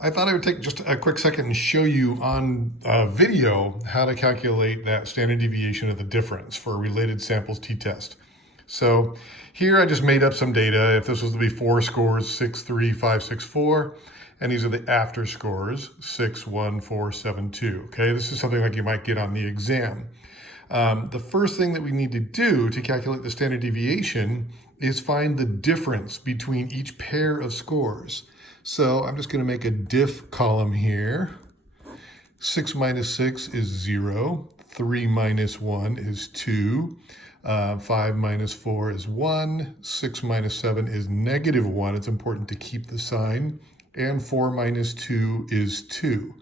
I thought I would take just a quick second and show you on video how to calculate that standard deviation of the difference for a related samples t-test. So here I just made up some data. If this was the before scores, 6, 3, 5, 6, 4, and these are the after scores, 6, 1, 4, 7, 2. Okay, this is something like you might get on the exam. The first thing that we need to do to calculate the standard deviation is find the difference between each pair of scores. So I'm just going to make a diff column here. 6 minus 6 is 0. 3 minus 1 is 2. 5 minus 4 is 1. 6 minus 7 is negative 1. It's important to keep the sign. And 4 minus 2 is 2.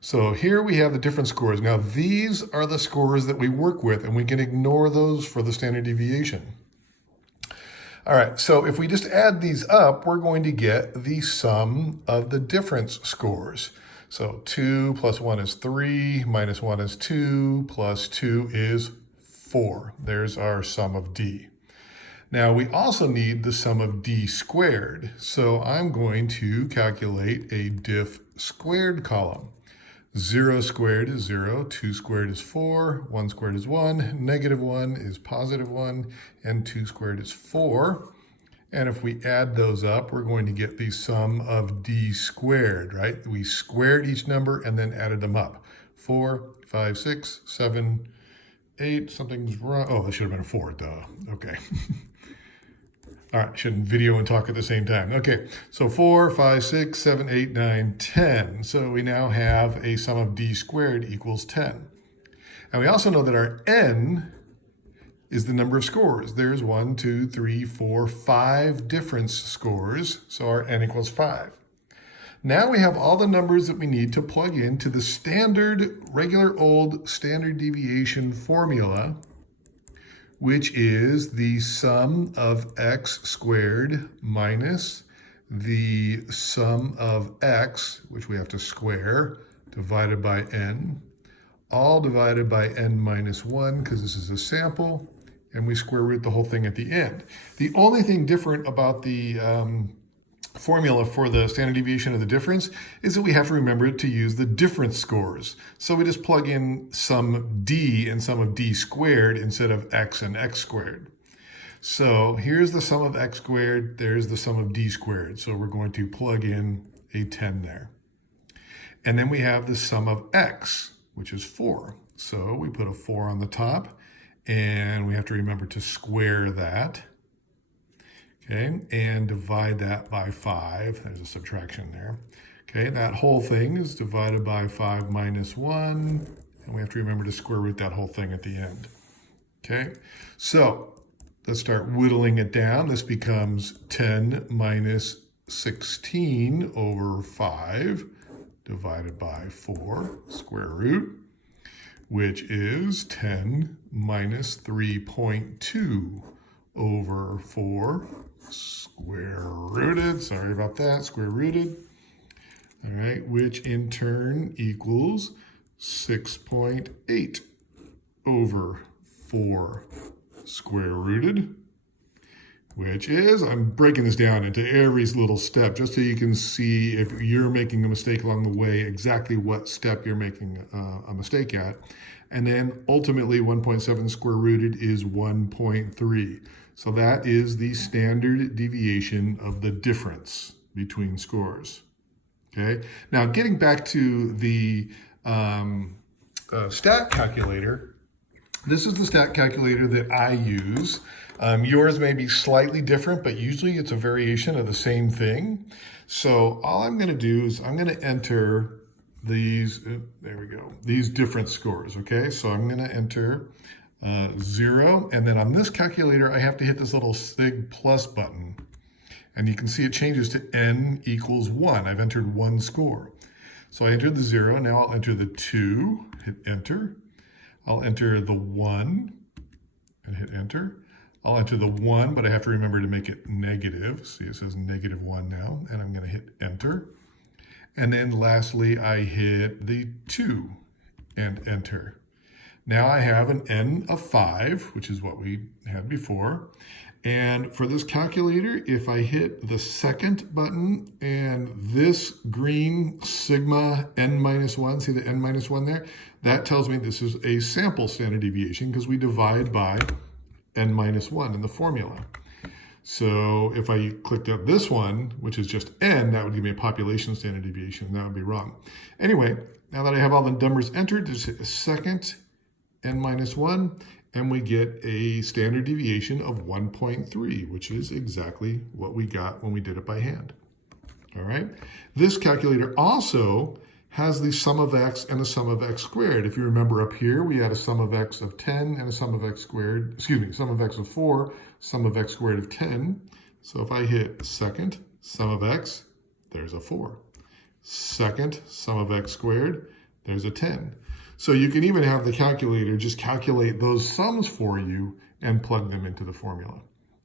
So here we have the different scores. Now these are the scores that we work with, and we can ignore those for the standard deviation. All right, so if we just add these up, we're going to get the sum of the difference scores. So 2 plus 1 is 3, minus 1 is 2, plus 2 is 4. There's our sum of D. Now we also need the sum of D squared. So I'm going to calculate a diff squared column. 0 squared is 0, 2 squared is 4, 1 squared is 1, negative 1 is positive 1, and 2 squared is 4. And if we add those up, we're going to get the sum of D squared, right? We squared each number and then added them up. 4, 5, 6, 7, 8, something's wrong. Oh, that should have been a 4, duh. Okay. All right, shouldn't video and talk at the same time. Okay, so 4, 5, 6, 7, 8, 9, 10. So we now have a sum of D squared equals 10. And we also know that our N is the number of scores. There's 1, 2, 3, 4, 5 difference scores. So our N equals 5. Now we have all the numbers that we need to plug into the standard, regular old standard deviation formula, which is the sum of x squared minus the sum of x, which we have to square, divided by n, all divided by n minus 1, because this is a sample, and we square root the whole thing at the end. The only thing different about the formula for the standard deviation of the difference is that we have to remember to use the difference scores. So we just plug in sum D and sum of D squared instead of x and x squared. So here's the sum of x squared, there's the sum of D squared. So we're going to plug in a 10 there. And then we have the sum of x, which is 4. So we put a 4 on the top, and we have to remember to square that. Okay, and divide that by 5. There's a subtraction there. Okay, that whole thing is divided by 5 minus 1, and we have to remember to square root that whole thing at the end. Okay, so let's start whittling it down. This becomes 10 minus 16 over 5 divided by 4, square root, which is 10 minus 3.2 over 4, square rooted, sorry about that, square rooted, all right, which in turn equals 6.8 over 4, square rooted, which is, I'm breaking this down into every little step just so you can see if you're making a mistake along the way, exactly what step you're making a mistake at. And then ultimately 1.7 square rooted is 1.3. So that is the standard deviation of the difference between scores. Okay. Now getting back to the stat calculator, this is the stat calculator that I use. Yours may be slightly different, but usually it's a variation of the same thing. So all I'm going to do is I'm going to enter these, there we go, these different scores. Okay, so I'm going to enter 0, and then on this calculator I have to hit this little sig plus button, and you can see it changes to n equals 1. I've entered 1 score. So I entered the 0, now I'll enter the 2, hit enter. I'll enter the 1 and hit enter. I'll enter the 1, but I have to remember to make it negative. See, it says negative 1 now, and I'm going to hit enter. And then lastly, I hit the 2 and enter. Now I have an n of 5, which is what we had before, And for this calculator, if I hit the second button and this green sigma n-1, see the n-1 there? That tells me this is a sample standard deviation because we divide by n-1 in the formula. So if I clicked up this one, which is just n, that would give me a population standard deviation. That would be wrong. Anyway, now that I have all the numbers entered, just hit the second n-1, and we get a standard deviation of 1.3, which is exactly what we got when we did it by hand. All right. This calculator also has the sum of x and the sum of x squared. If you remember up here, we had a sum of x of 10 and a sum of x squared, sum of x of 4, sum of x squared of 10. So if I hit second sum of x, there's a 4. Second sum of x squared, there's a 10. So you can even have the calculator just calculate those sums for you and plug them into the formula.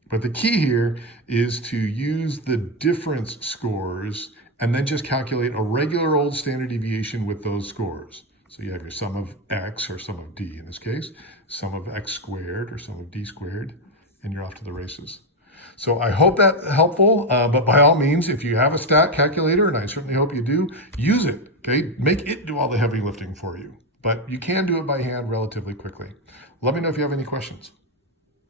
But the key here is to use the difference scores and then just calculate a regular old standard deviation with those scores. So you have your sum of x, or sum of d in this case, sum of x squared, or sum of d squared, and you're off to the races. So I hope that's helpful, but by all means, if you have a stat calculator, and I certainly hope you do, use it, okay? Make it do all the heavy lifting for you. But you can do it by hand relatively quickly. Let me know if you have any questions.